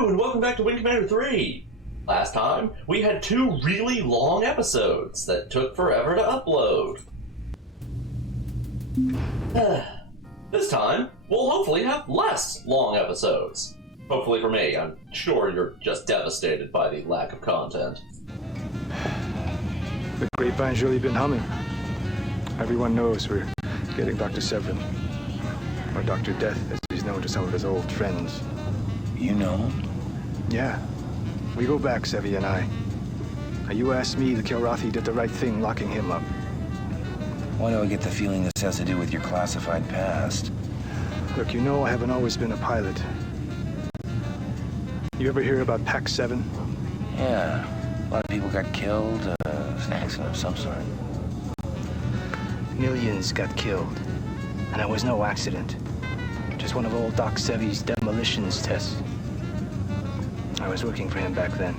Hello, and welcome back to Wing Commander 3! Last time, we had 2 really long episodes that took forever to upload. This time, we'll hopefully have less long episodes. Hopefully for me. I'm sure you're just devastated by the lack of content. The grapevine's really been humming. Everyone knows we're getting Dr. Severin. Or Dr. Death, as he's known to some of his old friends. You know him? Yeah. We go back, Sevi and I. Now, you asked me, the Kilrathi did the right thing locking him up. Why do I get the feeling this has to do with your classified past? Look, you know I haven't always been a pilot. You ever hear about Pac 7? Yeah. A lot of people got killed. It's an accident of some sort. Millions got killed. And it was no accident. Just one of old Doc Sevi's demolitions tests. I was working for him back then.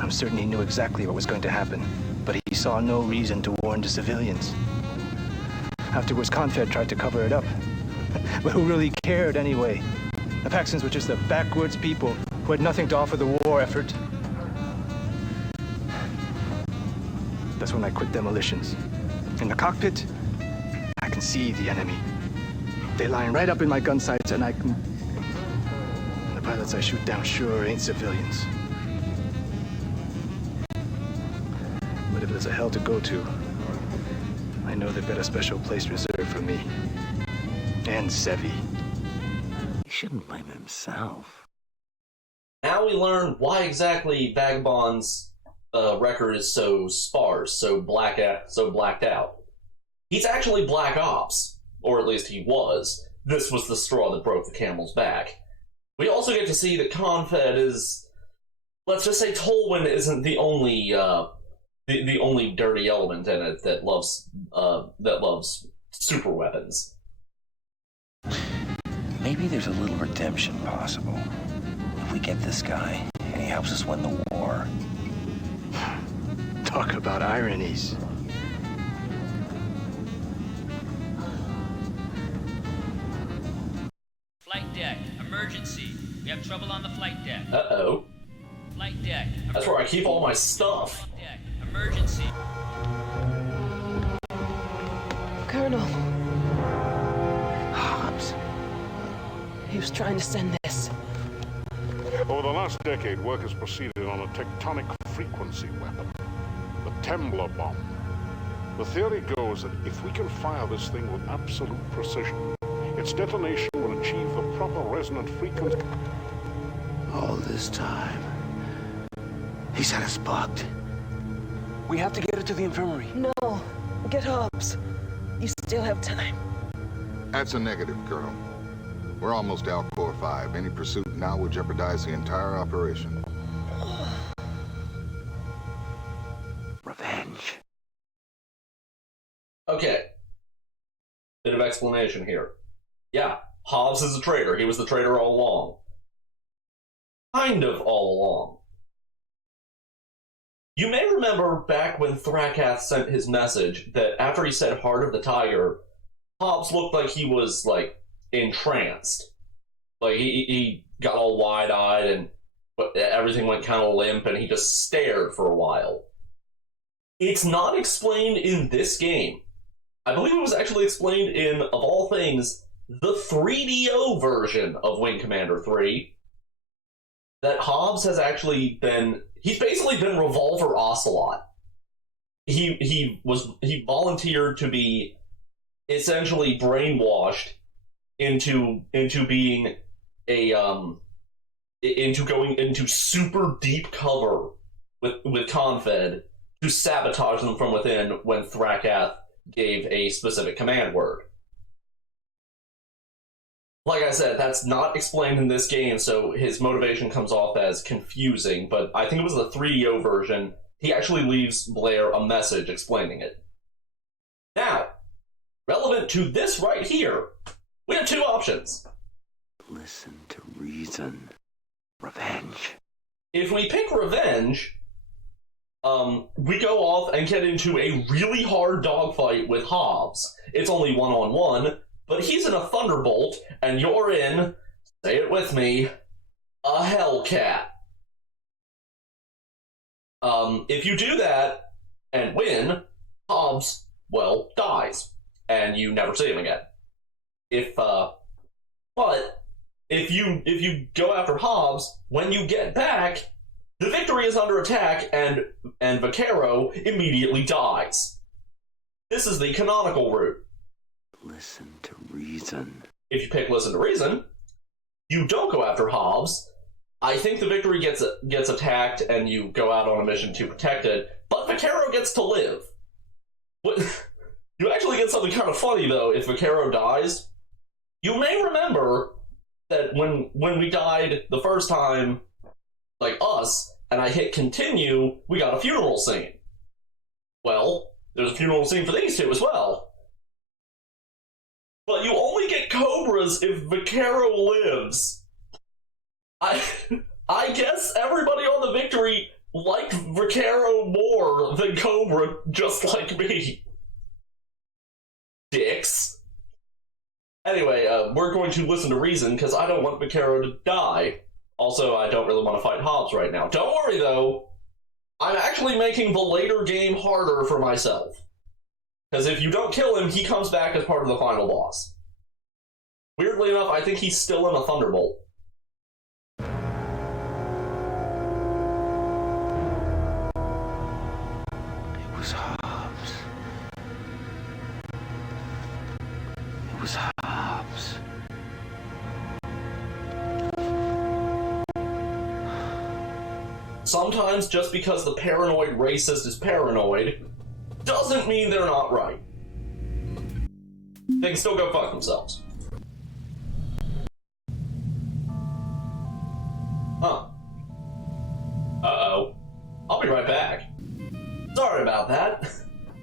I'm certain he knew exactly what was going to happen, but he saw no reason to warn the civilians. Afterwards, Confed tried to cover it up. But who really cared anyway? The Paxtons were just a backwards people who had nothing to offer the war effort. That's when I quit demolitions. In the cockpit, I can see the enemy. They line right up in my gun sights, and I can... The pilots I shoot down sure ain't civilians. But if there's a hell to go to, I know they've got a special place reserved for me. And Sevi. He shouldn't blame himself. Now we learn why exactly Vagabond's record is so sparse, so blacked out. He's actually Black Ops, or at least he was. This was the straw that broke the camel's back. We also get to see that Confed is, let's just say, Tolwyn isn't the only the only dirty element in it that loves super weapons. Maybe there's a little redemption possible. If we get this guy, and he helps us win the war. Talk about ironies. Flight deck, emergency. We have trouble on the flight deck. Uh-oh. Flight deck. That's where I keep all my stuff. Flight deck, emergency. Colonel. Hobbes. He was trying to send this. Over the last decade, work has proceeded on a tectonic frequency weapon, the Tembler bomb. The theory goes that if we can fire this thing with absolute precision, its detonation will achieve the proper resonant frequency. All this time, he's had us bugged. We have to get her to the infirmary. No. Get Hobbes. You still have time. That's a negative, Colonel. We're almost out Core 5. Any pursuit now would jeopardize the entire operation. Revenge. Okay. Bit of explanation here. Yeah, Hobbes is a traitor. He was the traitor all along. Kind of all along. You may remember back when Thrakath sent his message that after he said Heart of the Tiger, Hobbes looked like he was, like, entranced. Like, he got all wide-eyed and everything went kind of limp and he just stared for a while. It's not explained in this game. I believe it was actually explained in, of all things, the 3DO version of Wing Commander 3, that Hobbes has actually been... He's basically been Revolver Ocelot. He volunteered to be essentially brainwashed into being into going into super deep cover with Confed to sabotage them from within when Thrakath gave a specific command word. Like I said, that's not explained in this game, so his motivation comes off as confusing, but I think it was the 3DO version. He actually leaves Blair a message explaining it. Now, relevant to this right here, we have 2 options. Listen to reason. Revenge. If we pick revenge, we go off and get into a really hard dogfight with Hobbes. It's only 1-on-1, but he's in a Thunderbolt, and you're in, say it with me, a a Hellcat. If you do that and win, Hobbes, well, dies, and you never see him again. But if you go after Hobbes, when you get back, the Victory is under attack, and Vaquero immediately dies. This is the canonical route. Listen to reason. If you pick Listen to Reason, you don't go after Hobbes. I think the Victory gets attacked, and you go out on a mission to protect it, but Vaquero gets to live. What? You actually get something kind of funny, though, if Vaquero dies. You may remember that when we died the first time, like us, and I hit continue, we got a funeral scene. Well, there's a funeral scene for these two as well. But you only get Cobras if Vaquero lives. I guess everybody on the Victory liked Vaquero more than Cobra, just like me. Dicks. Anyway, we're going to listen to reason, because I don't want Vaquero to die. Also, I don't really want to fight Hobbes right now. Don't worry, though. I'm actually making the later game harder for myself. Because if you don't kill him, he comes back as part of the final boss. Weirdly enough, I think he's still in a Thunderbolt. It was Hobbes. It was Hobbes. Sometimes just because the paranoid racist is paranoid doesn't mean they're not right. They can still go fuck themselves. Huh. Uh-oh. I'll be right back. Sorry about that.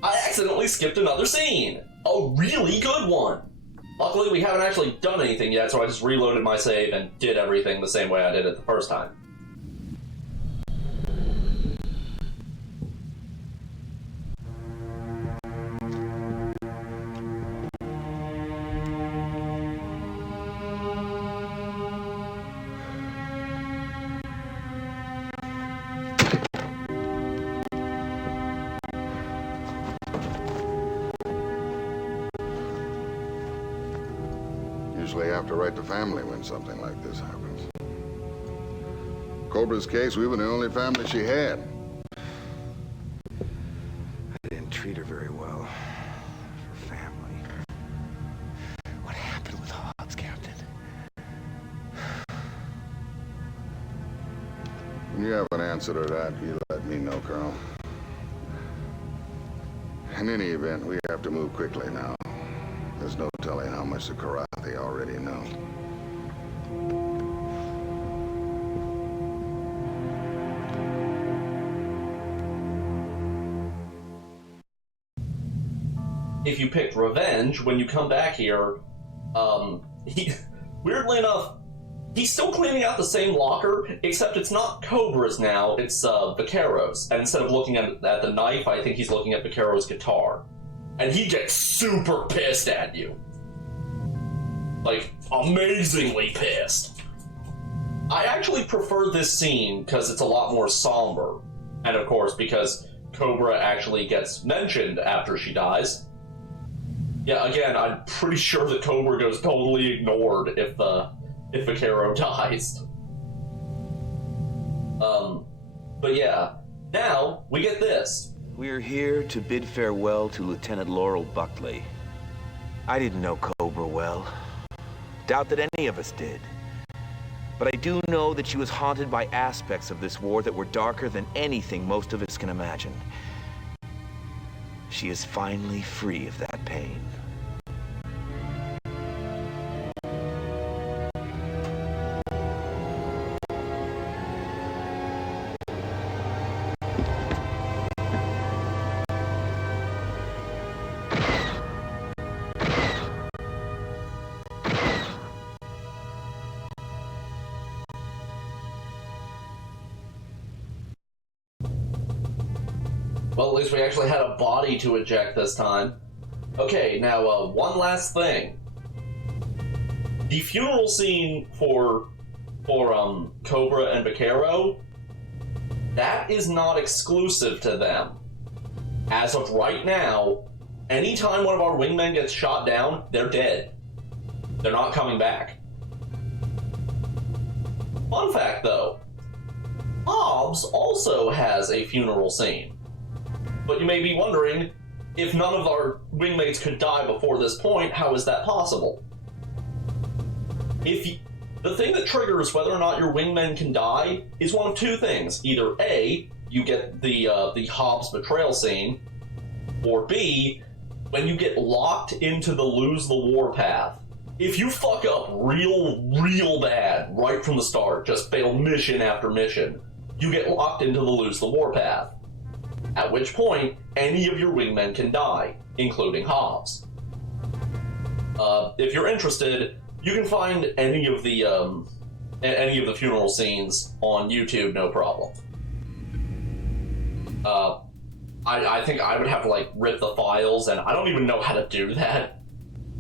I accidentally skipped another scene. A really good one. Luckily, we haven't actually done anything yet, so I just reloaded my save and did everything the same way I did it the first time. Usually have to write the family when something like this happens. Cobra's case, we were the only family she had. I didn't treat her very well. Her family. What happened with Hobbes, Captain? When you have an answer to that, you let me know, Colonel. In any event, we have to move quickly now. There's no telling how much the Karate already know. If you picked Revenge, when you come back here, weirdly enough, he's still cleaning out the same locker, except it's not Cobra's now, it's Vaquero's. And instead of looking at the knife, I think he's looking at Vaquero's guitar. And he gets super pissed at you. Like, amazingly pissed. I actually prefer this scene because it's a lot more somber. And of course, because Cobra actually gets mentioned after she dies. Yeah, again, I'm pretty sure that Cobra goes totally ignored if Vaquero dies. But yeah, now we get this. We're here to bid farewell to Lieutenant Laurel Buckley. I didn't know Cobra well. Doubt that any of us did. But I do know that she was haunted by aspects of this war that were darker than anything most of us can imagine. She is finally free of that pain. Well, at least we actually had a body to eject this time. Okay, now, one last thing. The funeral scene for for Cobra and Vaquero, that is not exclusive to them. As of right now, anytime one of our wingmen gets shot down, they're dead. They're not coming back. Fun fact though, Hobbes also has a funeral scene. But you may be wondering, if none of our wingmates could die before this point, how is that possible? The thing that triggers whether or not your wingmen can die is one of two things. Either A, you get the Hobbes betrayal scene, or B, when you get locked into the lose the war path. If you fuck up real bad right from the start, just fail mission after mission, you get locked into the lose the war path. At which point, any of your wingmen can die, including Hobbes. If you're interested, you can find any of the funeral scenes on YouTube, no problem. I think I would have to like rip the files, and I don't even know how to do that.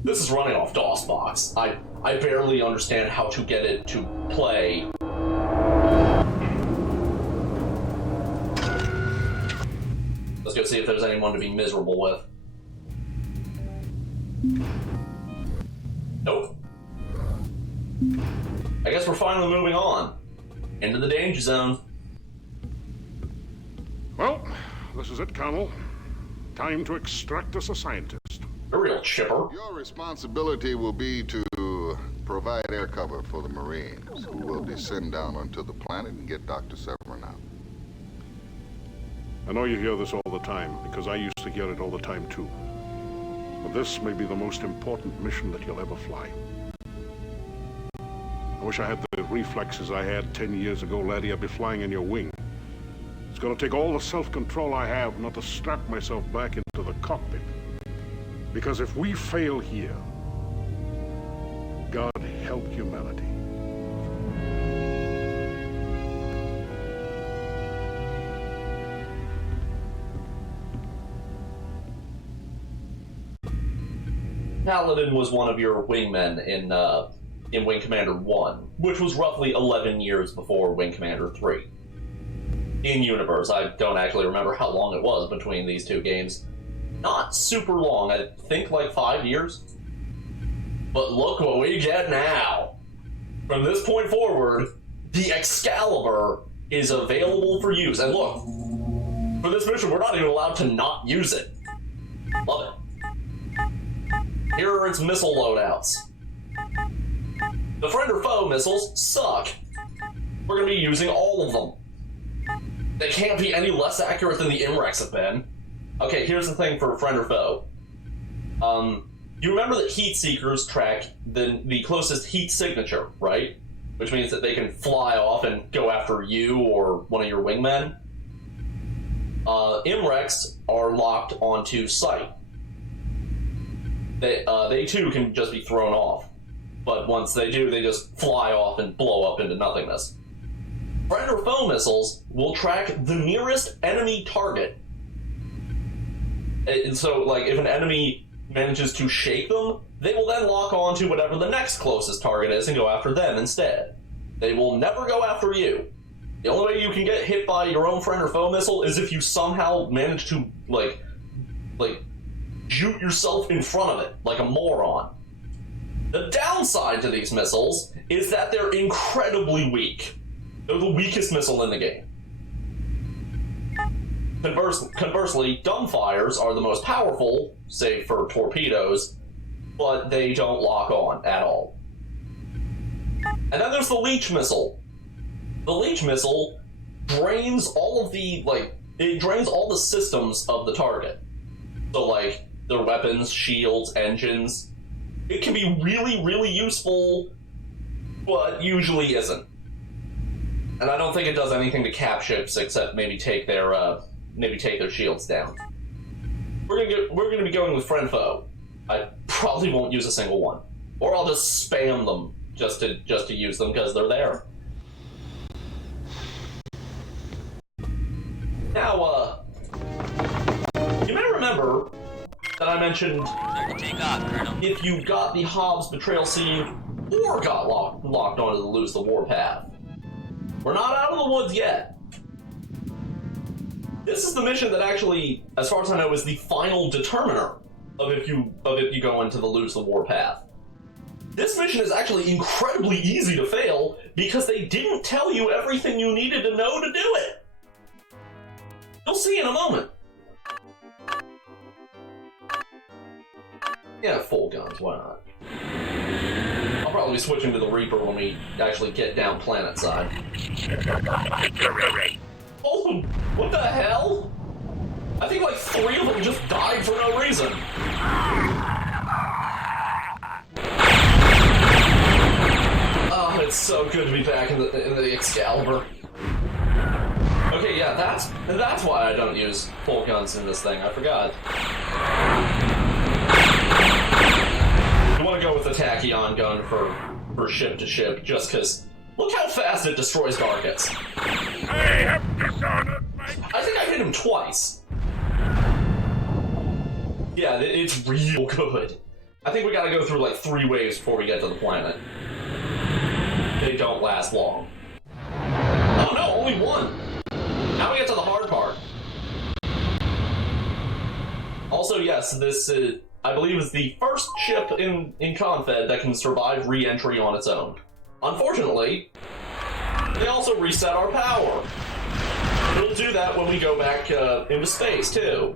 This is running off DOSBox. I barely understand how to get it to play. Let's go see if there's anyone to be miserable with. Nope. I guess we're finally moving on. Into the danger zone. Well, this is it, Colonel. Time to extract us a scientist. A real chipper. Your responsibility will be to provide air cover for the Marines, who will descend down onto the planet and get Dr. Severin out. I know you hear this all the time, because I used to hear it all the time too. But this may be the most important mission that you'll ever fly. I wish I had the reflexes I had 10 years ago, laddie. I'd be flying in your wing. It's gonna take all the self-control I have not to strap myself back into the cockpit. Because if we fail here, God help humanity. Paladin was one of your wingmen in Wing Commander 1, which was roughly 11 years before Wing Commander 3. In universe, I don't actually remember how long it was between these two games. Not super long, I think like 5 years. But look what we get now! From this point forward, the Excalibur is available for use. And look, for this mission, we're not even allowed to not use it. Love it. Here are its missile loadouts. The friend or foe missiles suck. We're going to be using all of them. They can't be any less accurate than the MREX have been. Okay, here's the thing for friend or foe. You remember that heat seekers track the closest heat signature, right? Which means that they can fly off and go after you or one of your wingmen. MREX are locked onto sight. They too can just be thrown off. But once they do, they just fly off and blow up into nothingness. Friend or foe missiles will track the nearest enemy target. And so, like, if an enemy manages to shake them, they will then lock on to whatever the next closest target is and go after them instead. They will never go after you. The only way you can get hit by your own friend or foe missile is if you somehow manage to, like, shoot yourself in front of it, like a moron. The downside to these missiles is that they're incredibly weak. They're the weakest missile in the game. Conversely, dumbfires are the most powerful, save for torpedoes, but they don't lock on at all. And then there's the leech missile. The leech missile drains all of the, it drains all the systems of the target. So, like, their weapons, shields, engines. It can be really, really useful, but usually isn't. And I don't think it does anything to cap ships except maybe take their shields down. We're gonna be going with friend foe. I probably won't use a single one, or I'll just spam them just to use them because they're there. Now, you may remember that I mentioned Take off, Colonel. if you got the Hobbes betrayal scene or got locked onto the Lose the Warpath. We're not out of the woods yet. This is the mission that actually, as far as I know, is the final determiner of if you go into the Lose the Warpath. This mission is actually incredibly easy to fail because they didn't tell you everything you needed to know to do it. You'll see in a moment. Yeah, full guns, why not? I'll probably be switching to the Reaper when we actually get down planet side. Oh, what the hell? I think like 3 of them just died for no reason. Oh, it's so good to be back in the Excalibur. Okay, yeah, that's why I don't use full guns in this thing. I forgot. You want to go with the Tachyon gun for ship to ship, just because look how fast it destroys targets. I think I hit him twice. Yeah, it's real good. I think we gotta go through like 3 waves before we get to the planet. They don't last long. Oh no, only 1. Now we get to the hard part. Also, yes, this I believe is the first ship in Confed that can survive re-entry on its own. Unfortunately, they also reset our power. It'll do that when we go back into space, too.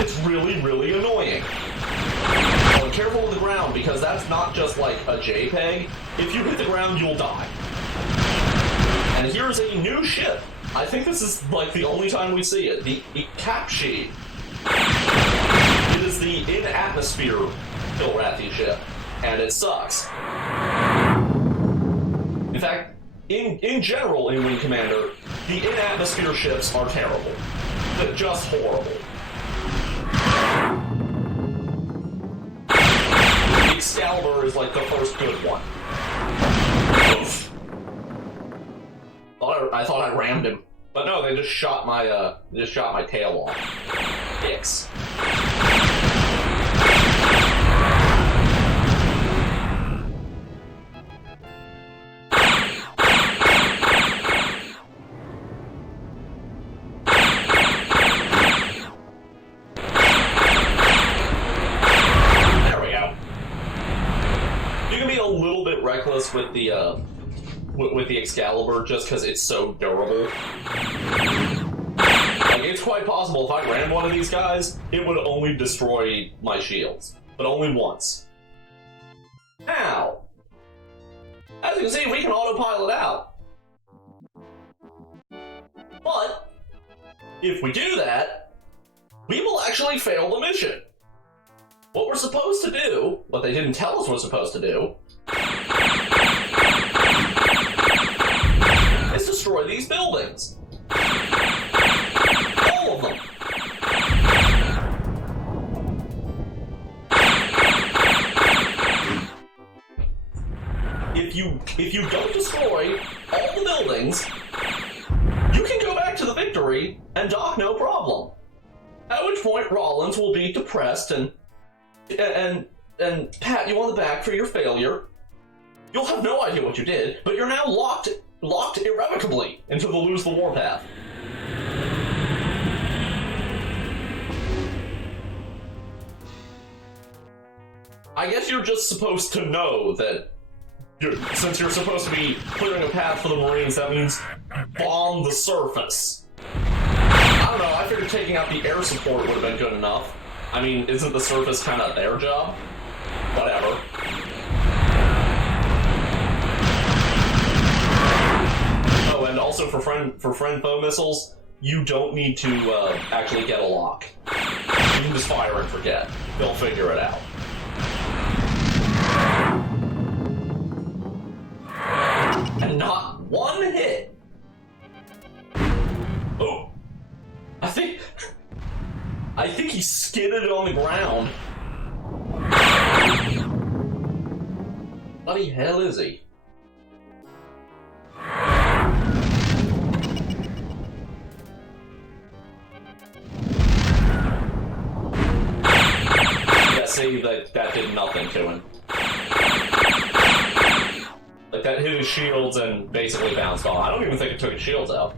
It's really, really annoying. Oh, careful with the ground, because that's not just like a JPEG. If you hit the ground, you'll die. And here's a new ship. I think this is like the only time we see it. The Ikapshi. It is the in-atmosphere Kilrathi ship, and it sucks. In fact, in general in Wing Commander, the in-atmosphere ships are terrible. They're just horrible. The Excalibur is like the first good one. Oof. I thought I rammed him, but no, they just shot my tail off. Dicks. There we go. You can be a little bit reckless with the Excalibur just because it's so durable. Like, it's quite possible if I ran one of these guys, it would only destroy my shields. But only once. Now, as you can see, we can autopilot out. But, if we do that, we will actually fail the mission. What we're supposed to do, what they didn't tell us we're supposed to do, is destroy these buildings. All of them. If you don't destroy all the buildings, you can go back to the Victory and dock no problem. At which point Rollins will be depressed and pat you on the back for your failure. You'll have no idea what you did, but you're now locked irrevocably into the Lose the Warpath. I guess you're just supposed to know that since you're supposed to be clearing a path for the Marines, that means bomb the surface. I don't know, I figured taking out the air support would have been good enough. I mean, isn't the surface kind of their job? Whatever. Oh, and also for friend-foe missiles, you don't need to actually get a lock. You can just fire and forget. They'll figure it out. And not one hit. Oh, I think he skidded on the ground. Bloody hell is he? Yeah, see, that did nothing to him. his shields and basically bounced off. I don't even think it took his shields out.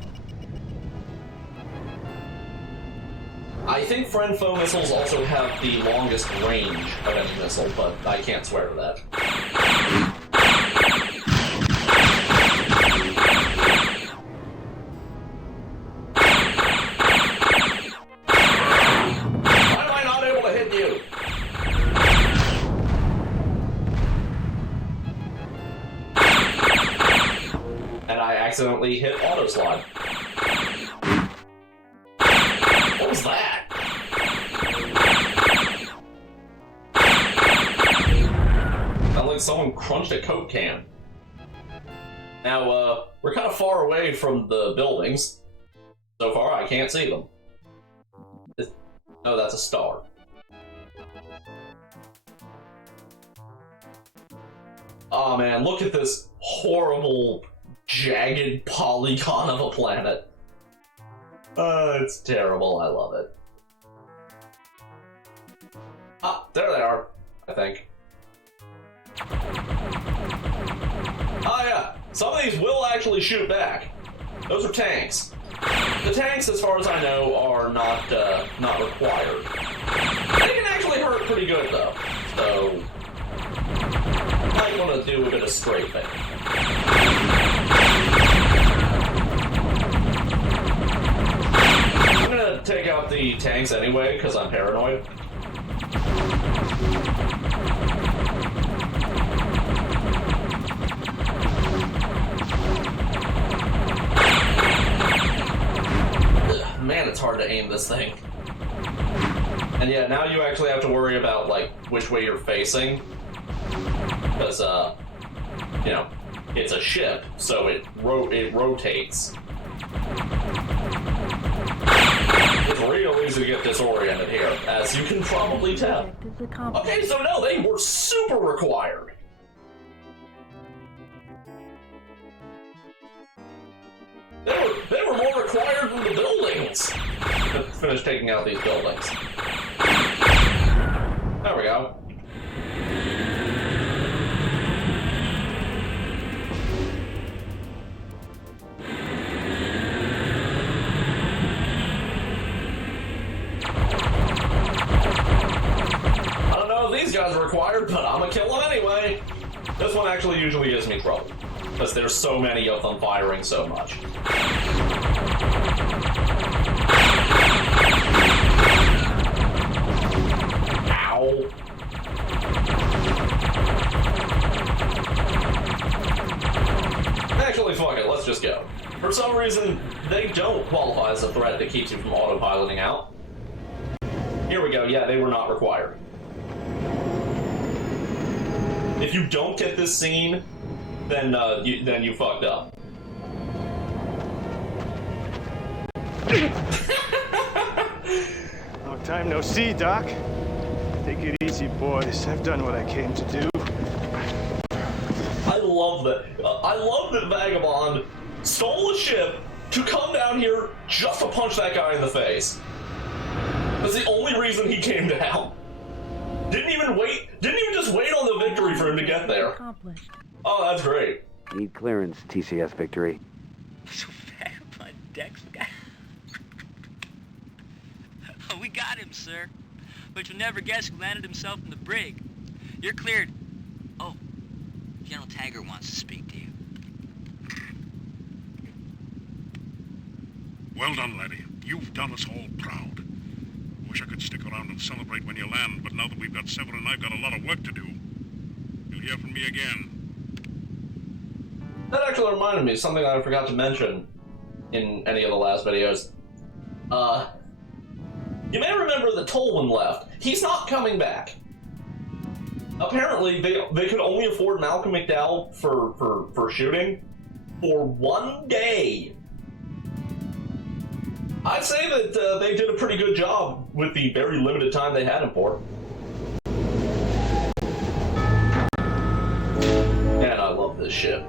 I think friend foe missiles also have the longest range of any missile, but I can't swear to that. Why am I not able to hit you? And I accidentally hit auto slide. What was that? Sounded like someone crunched a Coke can. Now, we're kind of far away from the buildings. So far, I can't see them. Oh, that's a star. Oh man, look at this horrible, jagged polygon of a planet. It's terrible, I love it. Ah, there they are, I think. Ah yeah, some of these will actually shoot back. Those are tanks. The tanks, as far as I know, are not required. They can actually hurt pretty good though, so might want to do a bit of strafing. I'm gonna take out the tanks anyway, because I'm paranoid. Ugh, man, it's hard to aim this thing. And yeah, now you actually have to worry about, like, which way you're facing. Because, you know, it's a ship, so it rotates. It's real easy to get disoriented here, as you can probably tell. Okay, so no, they were super required. They were more required than the buildings. Let's finish taking out these buildings. There we go. These guys are required, but I'm gonna kill them anyway. This one actually usually gives me trouble, because there's so many of them firing so much. Ow. Actually, fuck it, let's just go. For some reason, they don't qualify as a threat that keeps you from autopiloting out. Here we go, yeah, they were not required. If you don't get this scene, then you fucked up. Long time no see, Doc. Take it easy, boys. I've done what I came to do. I love that. I love that Vagabond stole a ship to come down here just to punch that guy in the face. That's the only reason he came down. Didn't even just wait on the victory for him to get there. Oh, that's great. Need clearance, TCS victory. So bad on Dex guy. We got him, sir. But you'll never guess who landed himself in the brig. You're cleared. Oh, General Taggart wants to speak to you. Well done, laddie. You've done us all proud. Wish I could stick around and celebrate when you land, but now that we've got Severin, I've got a lot of work to do. You'll hear from me again. That actually reminded me of something I forgot to mention in any of the last videos. You may remember that Tolwyn left. He's not coming back. Apparently, they could only afford Malcolm McDowell for shooting for 1 day. I'd say that they did a pretty good job with the very limited time they had him for. And I love this ship.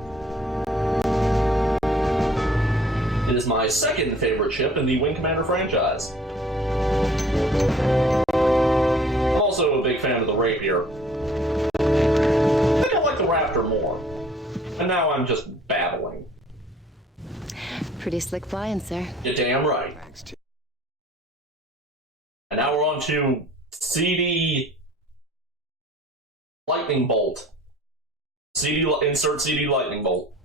It is my second favorite ship in the Wing Commander franchise. I'm also a big fan of the Rapier. I think I like the Raptor more. And now I'm just babbling. Pretty slick flying, sir. You're damn right. Thanks, Tim. And now we're on to CD lightning bolt. Insert CD lightning bolt.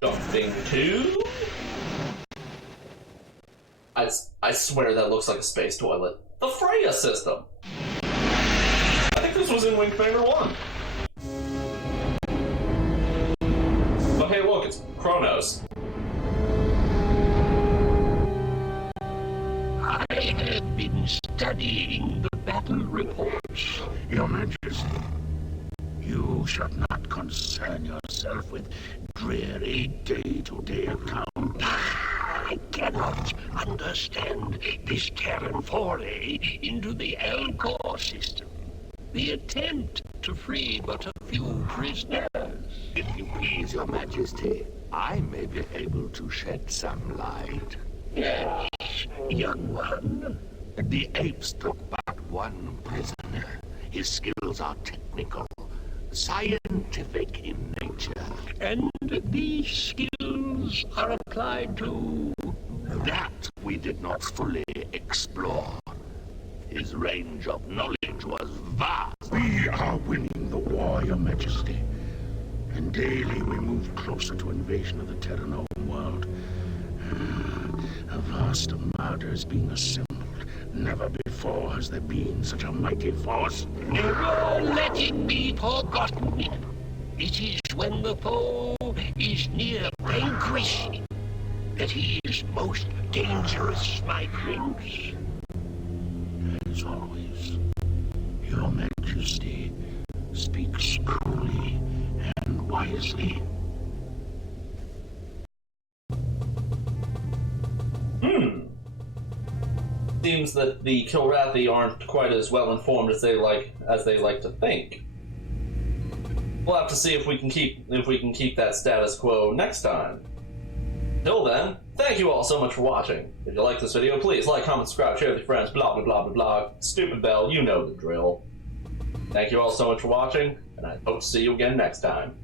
Jumping to. I swear that looks like a space toilet. The Freya system. I think this was in Wing Commander 1. But hey, look, it's Kronos. I have been studying the battle reports, Your Majesty. You should not concern yourself with dreary day-to-day accounts. I cannot understand this Terran foray into the Elcor system. The attempt to free but a few prisoners. If you please, Your Majesty, I may be able to shed some light. Yes, young one. The apes took but one prisoner. His skills are technical, scientific in nature. And these skills are applied to that we did not fully explore. His range of knowledge was vast. We are winning the war, Your Majesty. And daily we move closer to invasion of the Terran home world. A vast armada is being assembled. Never before has there been such a mighty force. Never let it be forgotten. It is when the foe is near vanquished that he is most dangerous, my prince. As always, Your Majesty speaks coolly and wisely. Seems that the Kilrathi aren't quite as well informed as they like to think. We'll have to see if we can keep that status quo next time. Till then, thank you all so much for watching. If you like this video, please like, comment, subscribe, share with your friends, blah blah blah blah blah. Stupid bell, you know the drill. Thank you all so much for watching, and I hope to see you again next time.